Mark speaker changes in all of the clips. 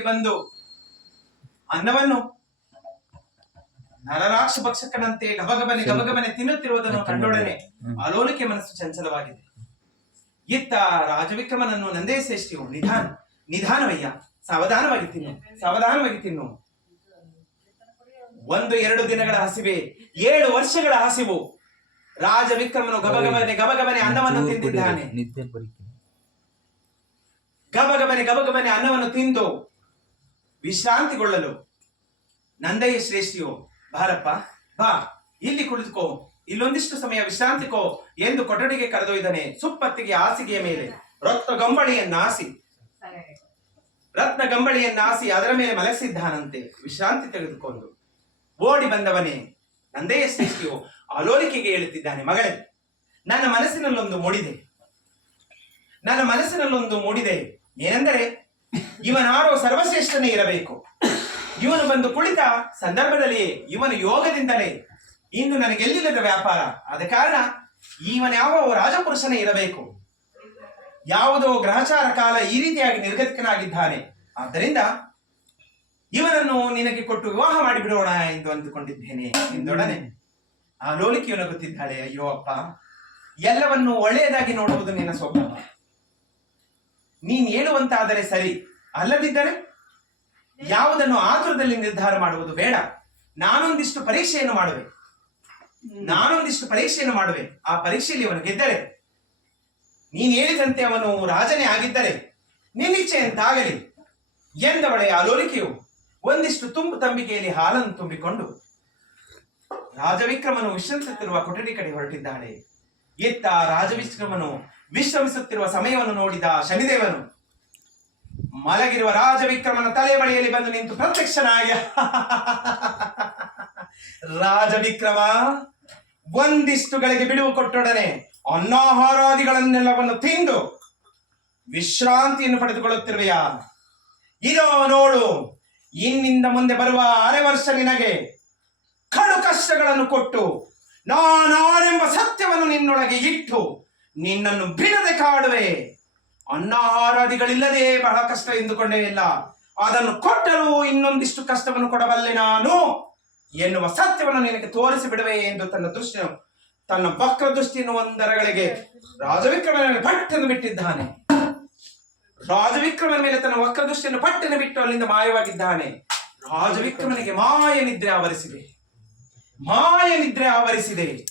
Speaker 1: ಬಂದು ಅನ್ನವನ್ನು ನರರಾಕ್ಷ ಭಕ್ಷಕನಂತೆ ಗಬಗಬನೆ ಗಬಗಬನೆ ತಿನ್ನುತ್ತಿರುವುದನ್ನು ಕಂಡೊಡನೆ ಅಲೋಲಿಕೆ ಮನಸ್ಸು ಚಂಚಲವಾಗಿದೆ. ಇತ್ತ ರಾಜವಿಕ್ರಮನನ್ನು ನಂದೇ ಶ್ರೇಷ್ಠಿಯು. ನಿಧಾನ ನಿಧಾನವಯ್ಯ. ಸಾವಧಾನವಾಗಿ ತಿನ್ನು. ಸಾವಧಾನವಾಗಿ ತಿನ್ನು. ಒಂದು ಎರಡು ದಿನಗಳ ಹಸಿವೆ ಏಳು ವರ್ಷಗಳ ಹಸಿವು. ರಾಜವಿಕ್ರಮನು ಗಬಗಬನೆ ಗಬಗಬನೆ ಅನ್ನವನ್ನು ತಿಂದಿದ್ದಾನೆ. ಗಬಗಬನೆ ಗಬಗಬನೆ ಅನ್ನವನ್ನು ತಿಂದು ವಿಶ್ರಾಂತಿಗೊಳ್ಳಲು. ನಂದಯ್ಯ ಶ್ರೇಷ್ಠಿಯು ಬಾರಪ್ಪ ಬಾ, ಇಲ್ಲಿ ಕುಳಿತುಕೋ. ಇಲ್ಲೊಂದಿಷ್ಟು ಸಮಯ ವಿಶ್ರಾಂತಿಕೋ ಎಂದು ಕೊಠಡಿಗೆ ಕರೆದೊಯ್ದನೆ ಸುಪ್ಪತ್ತಿಗೆ ಹಾಸಿಗೆಯ ಮೇಲೆ. ರತ್ನ ಗಂಬಳಿಯನ್ನಾಸಿ. ರತ್ನ ಗಂಬಳಿಯನ್ನಾಸಿ ಅದರ ಮೇಲೆ ಮಲಗಿಸಿದ್ದಾನಂತೆ. ವಿಶ್ರಾಂತಿ ತೆಗೆದುಕೊಂಡು. ಓಡಿ ಬಂದವನೇ ನಂದೆಯ ಶ್ರೇಷ್ಠಿಯು, ಅಲೋಲಿಕೆಗೆ ಹೇಳುತ್ತಿದ್ದಾನೆ ಮಗಳೇ. ನನ್ನ ಮನಸ್ಸಿನಲ್ಲೊಂದು ಮೂಡಿದೆ. ನನ್ನ ಮನಸ್ಸಿನಲ್ಲೊಂದು ಮೂಡಿದೆ. ಏನೆಂದರೆ ಇವನಾರೋ ಸರ್ವಶ್ರೇಷ್ಠನೇ ಇರಬೇಕು. ಇವನು ಬಂದು ಕುಳಿತ ಸಂದರ್ಭದಲ್ಲಿ ಇವನು ಯೋಗದಿಂದಲೇ. ಇಂದು ನನಗೆಲ್ಲಿಲ್ಲದ ವ್ಯಾಪಾರ? ಆದ ಕಾರಣ ಇವನ ಯಾವ ರಾಜಪುರುಷನೇ ಇರಬೇಕು? ಯಾವುದೋ ಗ್ರಹಚಾರ ಕಾಲ ಈ ರೀತಿಯಾಗಿ ನಿರ್ಗತಿಕನಾಗಿದ್ದಾನೆ. ಆದ್ದರಿಂದ ಇವನನ್ನು ನಿನಗೆ ಕೊಟ್ಟು ವಿವಾಹ ಮಾಡಿಬಿಡೋಣ ಎಂದು ಅಂದುಕೊಂಡಿದ್ದೇನೆ ಎಂದೊಡನೆ ಆ ಲೋಲಿಕೆಯು ಗೊತ್ತಿದ್ದಾಳೆ ಅಯ್ಯೋ ಅಪ್ಪ, ಎಲ್ಲವನ್ನು ಒಳ್ಳೆಯದಾಗಿ ನೋಡುವುದು ನಿನ್ನ ಸ್ವಭಾವ. ನೀನ್ ಹೇಳುವಂತಾದರೆ ಸರಿ ಅಲ್ಲದಿದ್ದರೆ ಯಾವುದನ್ನು ಆತುರದಲ್ಲಿ ನಿರ್ಧಾರ ಮಾಡುವುದು ಬೇಡ. ನಾನೊಂದಿಷ್ಟು ಪರೀಕ್ಷೆಯನ್ನು ಮಾಡುವೆ. ನಾನೊಂದಿಷ್ಟು ಪರೀಕ್ಷೆಯನ್ನು ಮಾಡುವೆ. ಆ ಪರೀಕ್ಷೆಯಲ್ಲಿ ಅವನು ಗೆದ್ದರೆ, ನೀನು ಹೇಳಿದಂತೆ ಅವನು ರಾಜನೇ ಆಗಿದ್ದರೆ ನಿನ್ನಿಚ್ಛೆಯಂತಾಗಲಿ ಎಂದವಳೆ ಆ ಲೋಲಿಕೆಯು ಒಂದಿಷ್ಟು ತುಂಬು ತಂಬಿಕೆಯಲ್ಲಿ ಹಾಲನ್ನು ತುಂಬಿಕೊಂಡು ರಾಜವಿಕ್ರಮನು ವಿಶ್ರಮಿಸುತ್ತಿರುವ ಕೊಠಡಿ ಕಡೆ ಹೊರಟಿದ್ದಾಳೆ. ಇತ್ತ ರಾಜವಿಕ್ರಮನು ವಿಶ್ರಮಿಸುತ್ತಿರುವ ಸಮಯವನ್ನು ನೋಡಿದ ಶನಿದೇವನು ಮಲಗಿರುವ ರಾಜವಿಕ್ರಮನ ತಲೆ ಬಳಿಯಲ್ಲಿ ಬಂದು ನಿಂತು ಪ್ರತ್ಯಕ್ಷನಾಗಿ, ರಾಜವಿಕ್ರಮ, ಒಂದಿಷ್ಟುಗಳಿಗೆ ಬಿಡುವು ಕೊಟ್ಟೊಡನೆ ಅನ್ನಾಹಾರಾದಿಗಳನ್ನೆಲ್ಲವನ್ನು ತಿಂದು ವಿಶ್ರಾಂತಿಯನ್ನು ಪಡೆದುಕೊಳ್ಳುತ್ತಿರುವೆಯಾ? ಇದೋ ನೋಡು, ಇನ್ನಿಂದ ಮುಂದೆ ಬರುವ ಅರೆ ವರ್ಷ ನಿನಗೆ ಕಡು ಕಷ್ಟಗಳನ್ನು ಕೊಟ್ಟು ನಾನಾರೆಂಬ ಸತ್ಯವನ್ನು ನಿನ್ನೊಳಗೆ ಇಟ್ಟು ನಿನ್ನನ್ನು ಬಿಡದೆ ಕಾಡುವೆ. ಅನ್ನಾಹಾರಾದಿಗಳಿಲ್ಲದೆ ಬಹಳ ಕಷ್ಟ ಎಂದುಕೊಂಡೇ ಇಲ್ಲ ಅದನ್ನು ಕೊಟ್ಟರೂ ಇನ್ನೊಂದಿಷ್ಟು ಕಷ್ಟವನ್ನು ಕೊಡಬಲ್ಲೆ ನಾನು. ಎನ್ನುವ ಸತ್ಯವನ್ನು ನಿನಗೆ ತೋರಿಸಿ ಬಿಡುವೆ ಎಂದು ತನ್ನ ದೃಷ್ಟಿ ತನ್ನ ವಕ್ರ ದೃಷ್ಟಿಯನ್ನು ಒಂದರಗಳಿಗೆ ರಾಜವಿಕ್ರಮನ ಪಟ್ಟನ್ನು ಬಿಟ್ಟಿದ್ದಾನೆ. ರಾಜವಿಕ್ರಮನ ಮೇಲೆ ತನ್ನ ವಕ್ರ ದೃಷ್ಟಿಯನ್ನು ಪಟ್ಟನ್ನು ಬಿಟ್ಟು ಅಲ್ಲಿಂದ ಮಾಯವಾಗಿದ್ದಾನೆ. ರಾಜವಿಕ್ರಮನಿಗೆ ಮಾಯ ನಿದ್ರೆ ಆವರಿಸಿದೆ. ಮಾಯ ನಿದ್ರೆ ಆವರಿಸಿದೆ.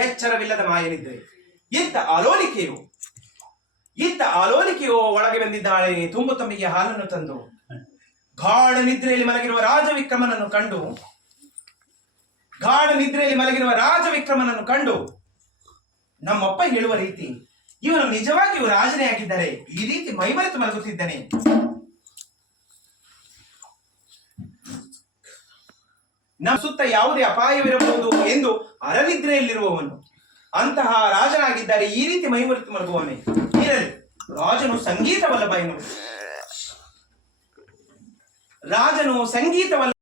Speaker 1: ಎಚ್ಚರವಿಲ್ಲದ ಮಾಯ ನಿದ್ರೆ. ಇಂಥ ಅಲೋಲಿಕೆಯು ಇತ್ತ ಆಲೋಲಿಕೆಯು ಒಳಗೆ ಬಂದಿದ್ದಾಳೆ. ತುಂಬು ತಮ್ಮಿಗೆ ಹಾಲನ್ನು ತಂದು ಗಾಢ ನಿದ್ರೆಯಲ್ಲಿ ಮಲಗಿರುವ ರಾಜವಿಕ್ರಮನನ್ನು ಕಂಡು ಗಾಢ ನಿದ್ರೆಯಲ್ಲಿ ಮಲಗಿರುವ ರಾಜವಿಕ್ರಮನನ್ನು ಕಂಡು ನಮ್ಮಪ್ಪ ಹೇಳುವ ರೀತಿ, ಇವನು ನಿಜವಾಗಿಯೂ ರಾಜನೇ ಆಗಿದ್ದಾರೆ ಈ ರೀತಿ ಮೈಮರೆತು ಮಲಗುತ್ತಿದ್ದಾನೆ. ನಮ್ಮ ಸುತ್ತ ಯಾವುದೇ ಅಪಾಯವಿರಬಹುದು ಎಂದು ಅರನಿದ್ರೆಯಲ್ಲಿರುವವನು, ಅಂತಹ ರಾಜನಾಗಿದ್ದಾರೆ ಈ ರೀತಿ ಮೈಮರೆತು ಮಲಗುವವನೇ. రాజును సంగీత వల్ల భయం రాజను సంగీత వల్ల